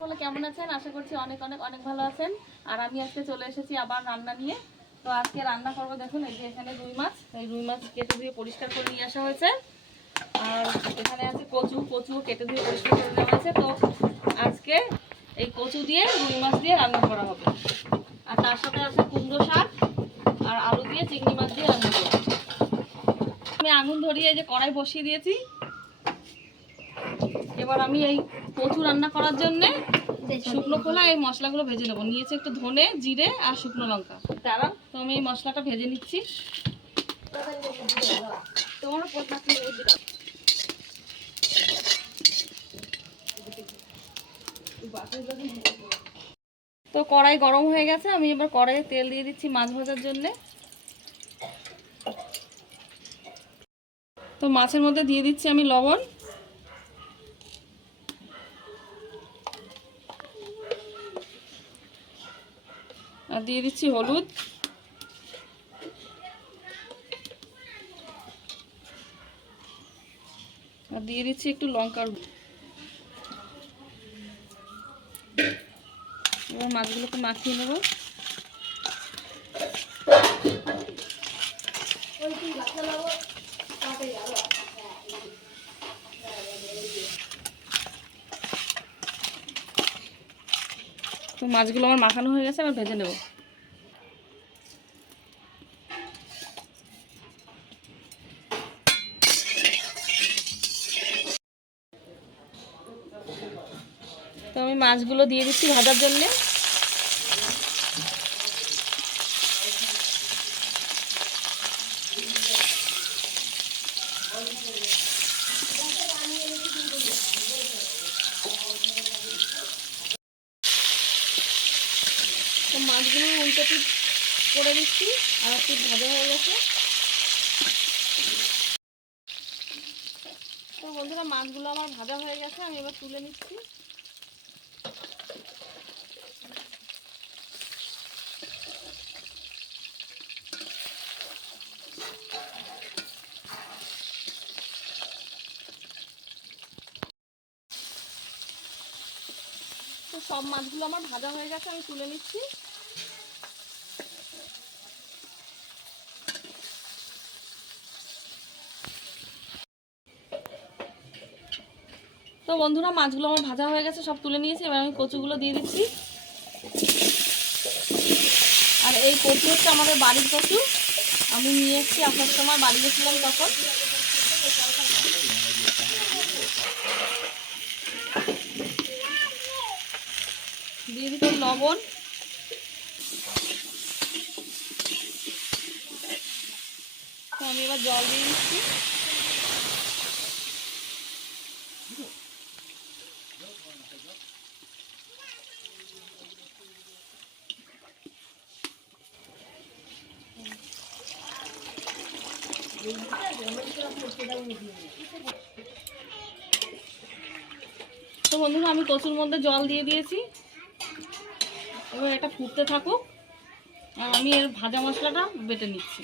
বলে কেমন আছেন? আশা করছি অনেক অনেক অনেক ভালো আছেন। আর আমি আজকে চলে এসেছি আবার রান্না নিয়ে। তো আজকে রান্না করব, দেখুন, এই যে এখানে রুই মাছ। এই রুই মাছ কেটে ধুয়ে পরিষ্কার করে নিয়ে আসা হয়েছে। আর এখানে আছে কচু কচু কেটে ধুয়ে পরিষ্কার করে নেওয়া হয়েছে। তো আজকে এই কচু দিয়ে রুই মাছ দিয়ে রান্না করা হবে। আর তার সাথে আছে কুমড়ো শাক আর আলু দিয়ে চিংড়ি মাছ দিয়ে রান্না করব আমি আগুন ধরিয়ে যে কড়াই বসিয়ে দিয়েছি। এবার আমি এই কচু রান্না করার জন্যে শুকনো খোলা এই মশলাগুলো ভেজে নেব। নিয়েছি একটু ধনে জিরে আর শুকনো লঙ্কা। দাঁড়ান তো আমি এই মশলাটা ভেজে নিচ্ছি। তোমার তো কড়াই গরম হয়ে গেছে আমি এবার কড়াইয়ে তেল দিয়ে দিচ্ছি মাছ ভাজার জন্যে। তো মাছের মধ্যে দিয়ে দিচ্ছি আমি লবণ। আর দিয়ে দিচ্ছি হলুদ। আর দিয়ে দিচ্ছি একটু লঙ্কার এবার মাছগুলোকে মাখিয়ে নেব তো মাছগুলো আমার মাখানো হয়ে গেছে, এবার ভেজে নেব। তো আমি মাছগুলো দিয়ে দিচ্ছি ভাজার জন্যে তো মাছগুলো উল্টো করে দিচ্ছি আর পিঠ ভাজা হয়ে গেছে। তো বন্ধুরা, মাছগুলো আমার ভাজা হয়ে গেছে, আমি এবার তুলে নিচ্ছি। তো সব মাছগুলো আমার ভাজা হয়ে গেছে, আমি তুলে নিচ্ছি। তো বন্ধুরা, মাছগুলো আমার ভাজা হয়ে গেছে, সব তুলে নিয়েছি। এবার আমি কচুগুলো দিয়ে দিচ্ছি। আর এই কচু হচ্ছে আমাদের বাড়ির কচু। আমি নিয়ে এসেছি আপনার সময়, বাড়ি গেছিলাম তখন। দিয়ে দিচ্ছি লবণ। আমি এবার জল দিয়ে দিচ্ছি। তো বন্ধুরা, আমি কচুর মধ্যে জল দিয়ে দিয়েছি। এবার এটা ফুটতে থাকুক, আর আমি এর ভাজা মশলাটা বেটে নিচ্ছি।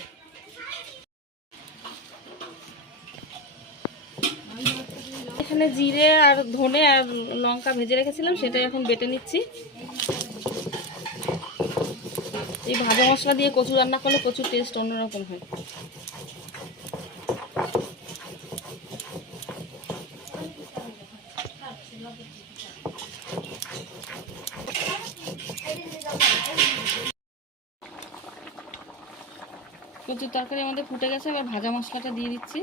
এখানে জিরে আর ধনে আর লঙ্কা ভেজে রেখেছিলাম, সেটাই এখন বেটে নিচ্ছি। এই ভাজা মশলা দিয়ে কচু রান্না করলে প্রচুর টেস্ট অন্যরকম হয়। কচুর তরকারি আমাদের ফুটে গেছে, এবার ভাজা মশলাটা দিয়ে দিচ্ছি।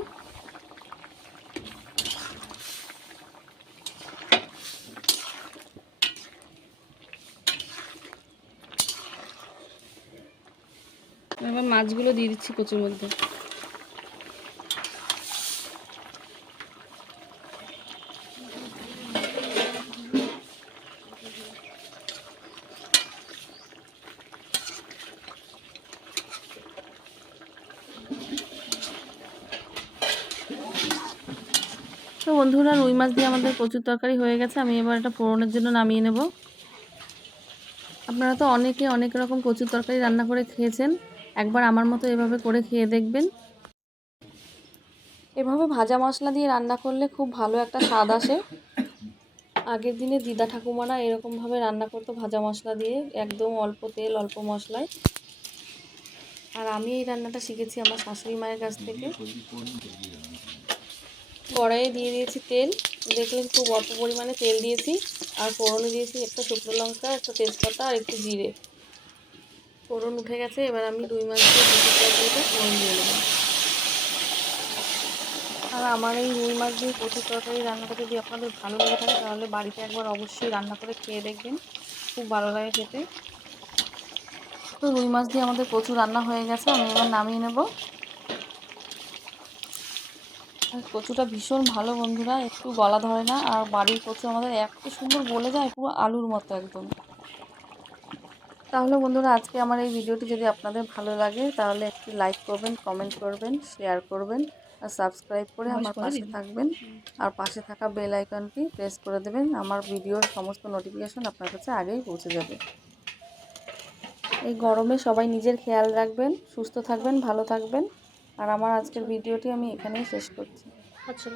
এবার মাছগুলো দিয়ে দিচ্ছি কচুর মধ্যে। তো বন্ধুরা, রুই মাছ দিয়ে আমাদের প্রচুর তরকারি হয়ে গেছে। আমি এবার এটা ফোড়নের জন্য নামিয়ে নেব। আপনারা তো অনেকে অনেক রকম কচুর তরকারি রান্না করে খেয়েছেন। একবার আমার মতো এভাবে করে খেয়ে দেখবেন। এভাবে ভাজা মশলা দিয়ে রান্না করলে খুব ভালো একটা স্বাদ আসে। আগের দিনে দিদা ঠাকুমারা এরকমভাবে রান্না করতো ভাজা মশলা দিয়ে, একদম অল্প তেল, অল্প মশলায়। আর আমি এই রান্নাটা শিখেছি আমার শাশুড়ি মায়ের কাছ থেকে। কড়াইয়ে দিয়ে দিয়েছি তেল। দেখলেন খুব অল্প পরিমাণে তেল দিয়েছি। আর ফোড়নে দিয়েছি একটা শুকনো লঙ্কা, একটা তেজপাতা আর একটু জিরে। ফোড়ন উঠে গেছে, এবার আমি দুই মাছ দিয়ে তরকারিটা ফোড়ন দিয়ে দেবো। আর আমার এই রুই মাছ দিয়ে কচুর তরকারি রান্নাটা যদি আপনাদের ভালো লেগে থাকে, তাহলে বাড়িতে একবার অবশ্যই রান্না করে খেয়ে দেখবেন। খুব ভালো লাগে খেতে। তো রুই মাছ দিয়ে আমাদের প্রচুর রান্না হয়ে গেছে, আমি এবার নামিয়ে নেব। কচুটা ভীষণ ভালো বন্ধুরা একটু গলা ধরে না আর বাড়ির কচু আমাদের এত সুন্দর বলে যায় পুরো আলুর মতো একদম। তাহলে বন্ধুরা আজকে আমার এই ভিডিওটি যদি আপনাদের ভালো লাগে তাহলে একটি লাইক করবেন কমেন্ট করবেন শেয়ার করবেন আর সাবস্ক্রাইব করে আমার পাশে থাকবেন। আর পাশে থাকা বেল আইকনটি প্রেস করে দেবেন আমার ভিডিওর সমস্ত নোটিফিকেশন আপনার কাছে আগেই পৌঁছে যাবে। এই গরমে সবাই নিজের খেয়াল রাখবেন সুস্থ থাকবেন ভালো থাকবেন। আর আমার আজকের ভিডিওটি আমি এখানেই শেষ করছি। আচ্ছা।